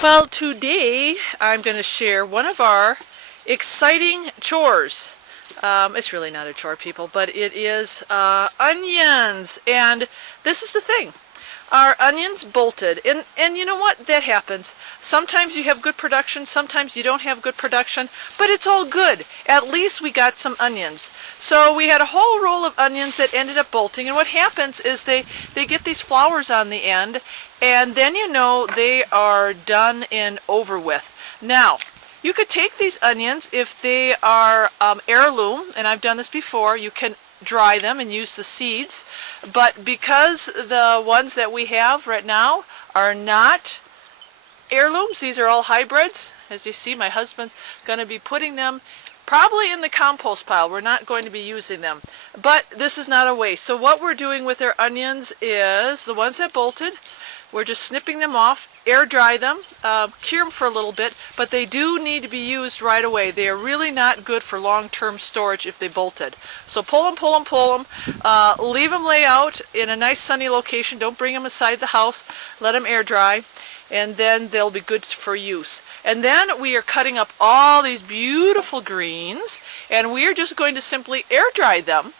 Well, today I'm going to share one of our exciting chores. It's really not a chore, people, but it is onions. And this is the thing. Our onions bolted, and you know what? That happens. Sometimes you have good production, sometimes you don't have good production, but it's all good. At least we got some onions. So we had a whole roll of onions that ended up bolting, and what happens is they get these flowers on the end, and then you know they are done and over with. Now, you could take these onions if they are heirloom, and I've done this before. You can dry them and use the seeds, but because the ones that we have right now are not heirlooms, these are all hybrids. As you see, my husband's going to be putting them probably in the compost pile. We're not going to be using them, but this is not a waste. So what we're doing with our onions is the ones that bolted, we're just snipping them off, air dry them, cure them for a little bit, but they do need to be used right away. They are really not good for long-term storage if they bolted. So pull them, pull them, pull them, leave them lay out in a nice sunny location. Don't bring them inside the house. Let them air dry, and then they'll be good for use. And then we are cutting up all these beautiful greens, and we are just going to simply air dry them.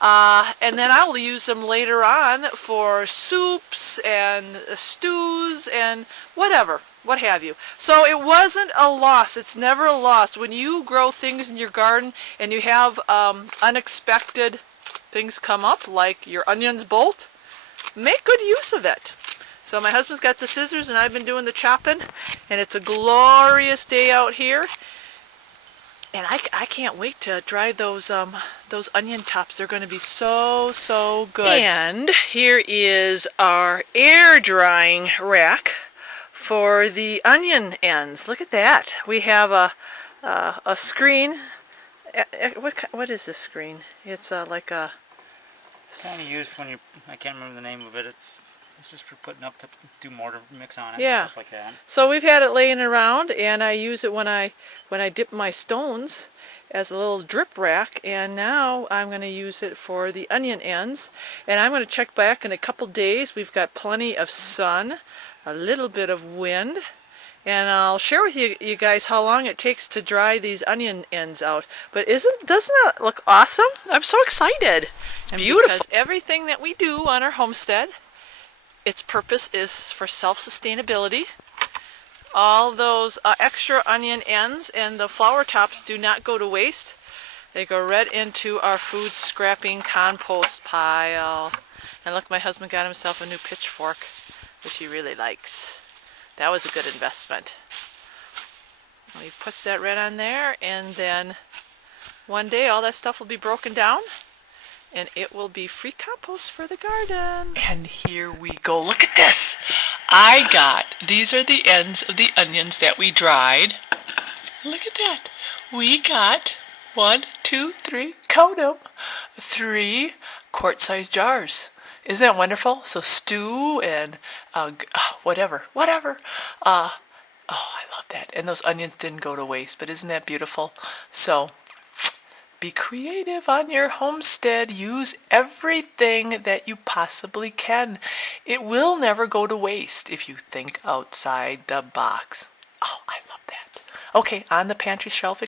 And then I'll use them later on for soups and stews and whatever, what have you. So it wasn't a loss. It's never a loss. When you grow things in your garden and you have unexpected things come up, like your onions bolt, make good use of it. So my husband's got the scissors and I've been doing the chopping, and it's a glorious day out here. And I can't wait to dry those onion tops. They're going to be so good. And here is our air drying rack for the onion ends. Look at that. We have a screen. What is this screen? It's like a kind of used when you, I can't remember the name of it. It's just for putting up to do mortar mix on it, yeah, stuff like that. So we've had it laying around, and I use it when I dip my stones as a little drip rack, and now I'm going to use it for the onion ends. And I'm going to check back in a couple days. We've got plenty of sun, a little bit of wind, and I'll share with you guys how long it takes to dry these onion ends out. But doesn't that look awesome? I'm so excited. And beautiful. Because everything that we do on our homestead, its purpose is for self-sustainability. All those extra onion ends and the flower tops do not go to waste. They go right into our food scrapping compost pile. And look, my husband got himself a new pitchfork, which he really likes. That was a good investment. He puts that right on there, and then one day all that stuff will be broken down, and it will be free compost for the garden. And here we go. Look at this. These are the ends of the onions that we dried. Look at that. We got 1, 2, 3, count them, 3 quart-sized jars. Isn't that wonderful? So stew and whatever. Oh, I love that. And those onions didn't go to waste, but isn't that beautiful? So be creative on your homestead. Use everything that you possibly can. It will never go to waste if you think outside the box. Oh, I love that. Okay, on the pantry shelf